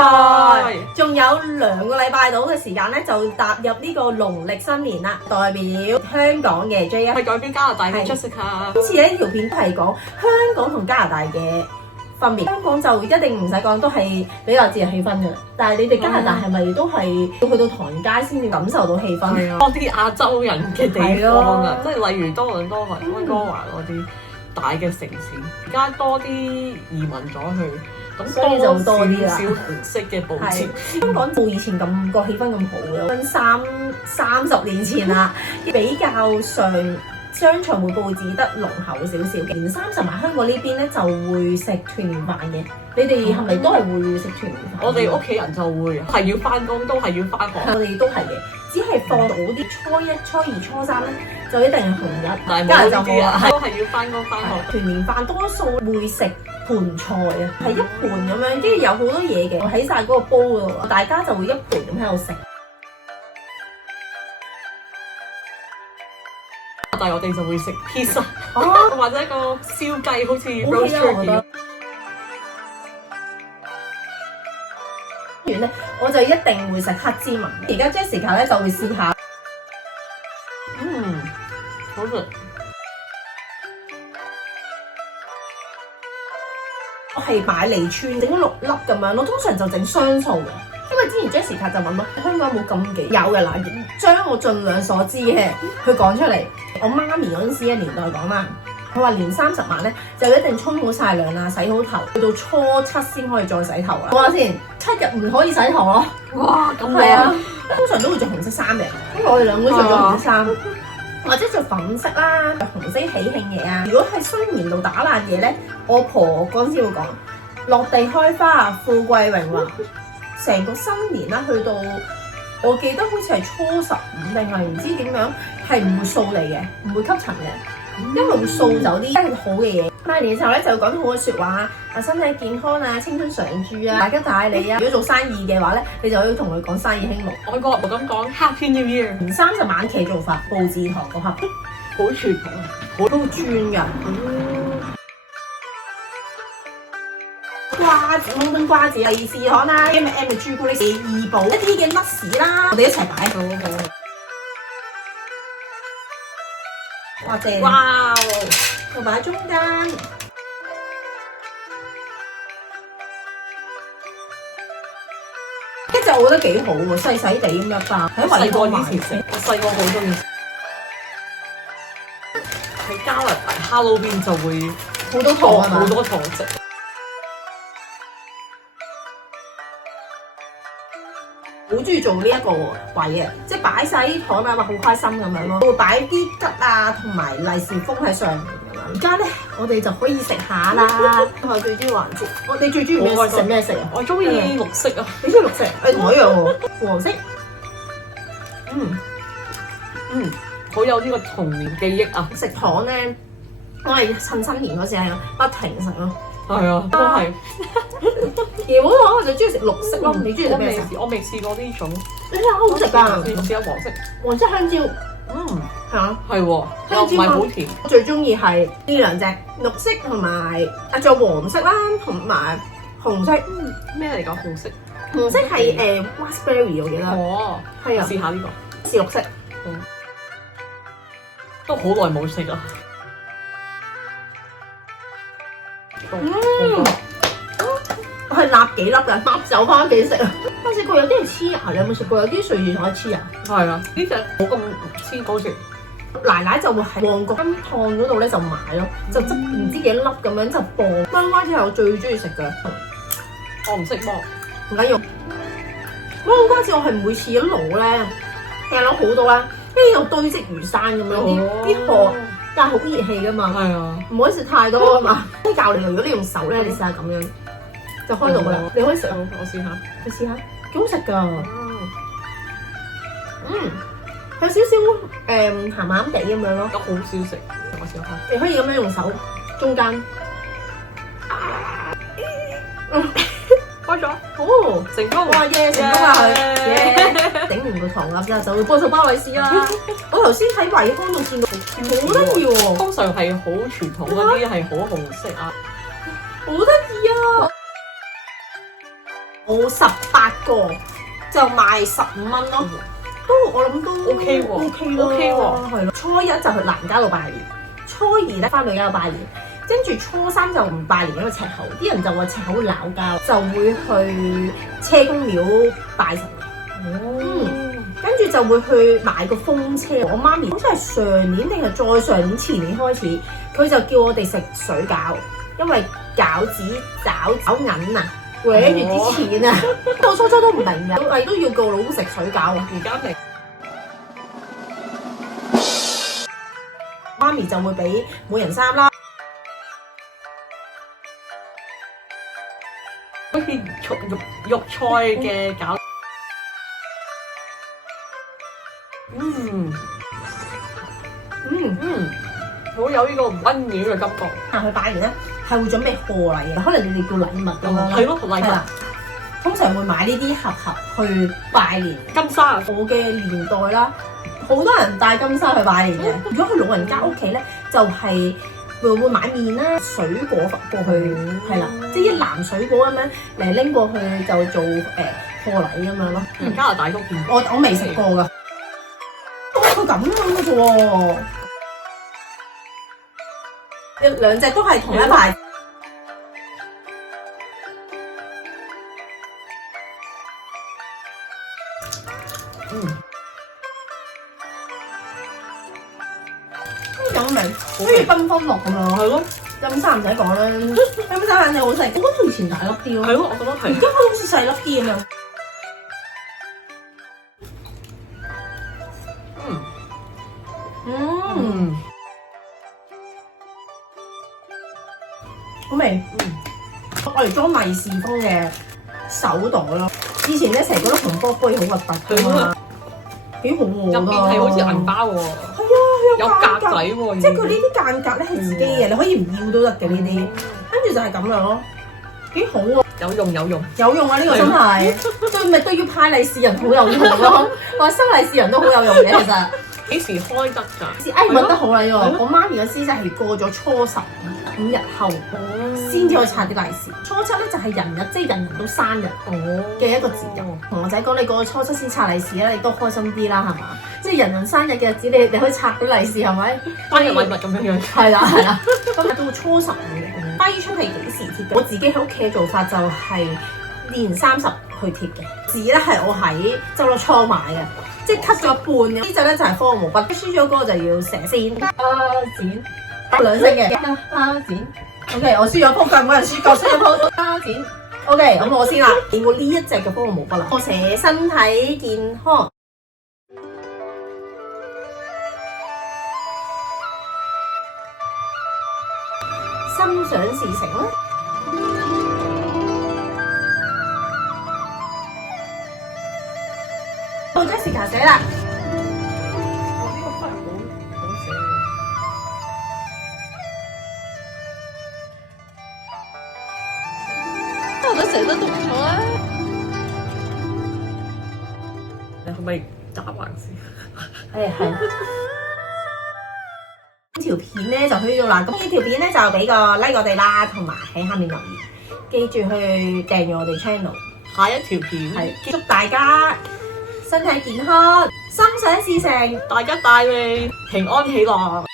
錯，仲有2個禮拜到嘅時間咧，就踏入呢個農曆新年啦。代表香港嘅 J 係代表加拿大嘅 Jessica。今次呢條片都係講香港同加拿大嘅分別。香港就一定唔使講，都係比較節日氣氛嘅。但係你哋加拿大係咪都係要去到唐街先至感受到氣氛？多啲亞洲人嘅地方啊，即係例如多倫多、溫哥華嗰啲大嘅城市，而家多啲移民咗去。所以就多啲啦，少紅色嘅佈置。香港冇以前咁個氣氛咁好嘅，跟30年前啦，比較上商場會佈置得濃厚少少。年30晚香港呢邊咧就會食團年飯嘅，你哋係咪都係會食團年飯？我哋屋企人就會係要翻工，都係要翻學。我哋都係嘅，只係放早啲，初一、初二、初三咧就一定係紅日，但加係就冇啊，都係要翻工翻學。團年飯多數會食盤菜啊，係一盤咁樣，跟住有好多嘢嘅，喺晒嗰個煲度，大家就會一盤咁喺度食。但係我哋就會食 pizza，或者個燒雞，好似 roast turkey。完咧，我就一定會食黑芝麻。而家 Jessica 咧就會試下，好食。我係買嚟串，整咗6粒咁樣咯。通常就整雙數嘅，因為之前 Jessica 就問我香港有冇禁忌，有嘅啦。將我盡量所知嘅佢講出嚟。我媽咪嗰陣時嘅年代講啦，佢話年30晚咧就一定沖好晒涼啦，洗好頭，去到初7先可以再洗頭啊。我話先，7日唔可以洗頭咯。哇，咁係啊，通常都會着紅色衫嘅，因為我哋兩個都着咗紅色衫。或者着粉色啦，紅色喜慶嘢啊！如果係新年度打爛嘢咧，我婆嗰陣時會講落地開花，富貴榮華。成個新年啦，去到我記得好似係初15定係唔知點樣，係唔會掃嚟嘅，唔會吸塵嘅，因為會掃走啲好嘅嘢。拜年嘅時候咧，就會講啲好嘅説話啊，身體健康啊，青春常駐啊，大吉大利啊。如果做生意嘅話咧，你就可以同佢講生意興隆。外國人咁講 Happy New Year。年30晚期做法，佈置堂嗰盒好傳統，好都專㗎。瓜子懵墩瓜子，利是糖啦，M&M 嘅朱古力，2寶一啲嘅 nuts 啦，我哋一齊擺好。哇正！哇，我擺喺中間。一隻我覺得幾好喎，細細地咁樣包，喺維多以前食，我細個好中意。喺加拿大 Halloween 就會好多糖啊嘛，好多糖食。好中意做呢一個位啊，即係擺晒啲糖啊，話好開心咁樣咯。會擺啲桔啊同埋利是封喺上面咁樣。而家咧，我哋就可以食下啦。我最中意環節，你最中意咩食咩色啊？我中意綠色啊！你中意綠色？誒同我一樣喎，黃色。好有呢個童年記憶啊！食糖咧，我係趁新年嗰時係不停食咯。係啊，都係。椰果糖我就中意食綠色咯，你中意食咩色？我未試過呢種。你睇下好食㗎，試下黃色。黃色香蕉。係啊。係喎，又唔係好甜。我最中意係呢兩隻，綠色同埋仲有黃色啦，同埋紅色。咩嚟㗎？紅色。紅色係raspberry 我記得。哦。係啊。試下呢個。試綠色。都好耐冇食啦。我係立幾粒㗎，立走翻屋企食啊！我試過有啲係黐牙，你有冇食過有啲瑞士糖係黐牙？係啊，呢隻冇咁黐好食。奶奶就會喺旺角金燙嗰度咧就買咯，就執唔知幾粒咁樣就磅。芒瓜之後我最中意食㗎，我唔識剝，唔緊要。芒瓜之後我係每次一攞咧，係攞好多啦，跟住又堆積如山咁樣啲殼。但係好熱氣㗎嘛，係啊，唔可以食太多啊嘛。啲教你，如果你用手咧，你試下咁樣就開到㗎啦。你可以食啊，我試下，你試下，幾好食㗎。有少少鹹鹹地咁樣咯。都好少食，我試下。你可以咁樣用手中間，開咗，哦，成功！哇耶，成功啦佢，整完個糖粒之後就會幫手包利是啦。我頭先喺惠康度見到，好得意喎。通常係好傳統嗰啲係好紅色啊，好得意啊！我18個就賣15蚊咯，都我諗都 OK 喎 OK 咯 OK 喎係咯。初一就去男家度拜年，初二咧翻女家度拜年，跟住初三就唔拜年，因為赤口，啲人就話赤口會鬧交，就會去車公廟拜神。跟住就會去買個風車。我媽咪好似係上年定係再上年前年開始，佢就叫我哋食水餃，因為餃子找銀啊，搲住啲錢啊。我初初都唔明㗎，我都要叫我老公食水餃。而家明。媽咪就會俾每人3啦。好似肉菜嘅餃。好有呢個溫暖嘅感覺。行去拜年咧，係會準備賀禮嘅，可能你哋叫禮物咁樣。係咯，禮物。通常會買呢啲盒去拜年。金沙啊！我嘅年代啦，好多人帶金沙去拜年嘅。如果去老人家屋企咧，就係會買麵啦、水果過去，係啦，即係一籃水果咁樣嚟拎過去就做賀禮咁樣咯。加拿大都見過，我未食過㗎。佢咁樣嘅啫喎，兩隻都係同一牌。咁味，好似繽紛樂咁樣。係咯，金沙唔使講啦，金沙肯定好食。我覺得以前大粒啲咯。係咯，我覺得係。而家好似細粒啲咁樣。好味。我嚟裝利是封嘅手袋咯。以前咧成日覺得紅波杯好核突㗎嘛，幾好喎。入邊係好似銀包喎。係啊，有格仔喎。即係佢呢啲間隔咧係自己嘅，你可以唔要都得嘅呢啲。跟住就係咁樣咯，幾好喎。有用有用有用啊！呢個真係對咪對要派利是人好有用咯。話收利是人都好有用嘅其實。幾時開得㗎？問得好啦呢個，我媽咪嘅師姐係過咗初15日後先至可以拆啲利是。初7咧就係人日，即係人人都生日嘅一個節日。同我仔講，你過咗初7先拆利是咧，你都開心啲啦，係嘛？即係人人生日嘅日子，你可以拆啲利是係咪？生日禮物咁樣樣。係啦係啦。咁到初15日，揮春係幾時貼嘅？我自己喺屋企嘅做法就係年30去貼嘅。紙咧係我喺周樂倉買嘅。即係 cut 咗一半嘅，呢隻咧就係科目筆，輸咗嗰個就要寫線剪2色嘅剪。OK， 我輸咗鋪，冇人輸夠，輸咗鋪剪。OK， 咁我先啦。見過呢一隻嘅科目筆啦，我寫身體健康，心想事成啦。到 Jessica 寫啦。哇！呢個筆好寫喎。我覺得寫得都唔錯啊。你可唔可以打橫先？係。咁條片咧就去到啦。咁呢條片咧就俾個 like 我哋啦，同埋喺下面留言，記住去訂閱我哋 channel。下一條片係祝大家身體健康，心想事成，大家大利，平安喜樂。